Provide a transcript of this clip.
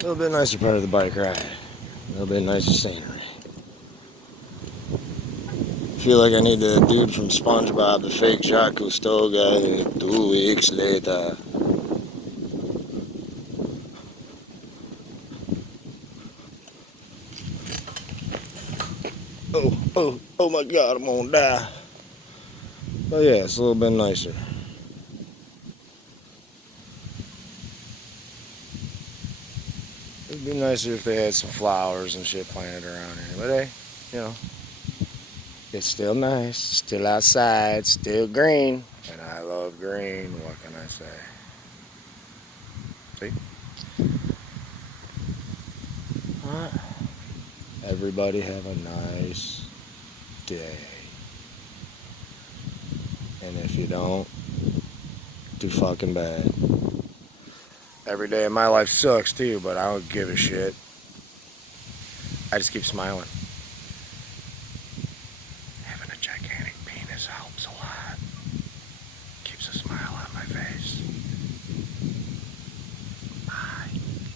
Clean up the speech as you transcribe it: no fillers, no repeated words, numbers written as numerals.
A little bit nicer part of the bike ride. A little bit nicer scenery. Feel like I need the dude from SpongeBob, the fake Jacques Cousteau guy. 2 weeks later. Oh my God, I'm gonna die. But yeah, it's a little bit nicer. It'd be nicer if they had some flowers and shit planted around here. But hey, you know, it's still nice, still outside, still green. And I love green, what can I say? See? Alright. Everybody have a nice day. And if you don't, too fucking bad. Every day of my life sucks too, but I don't give a shit. I just keep smiling.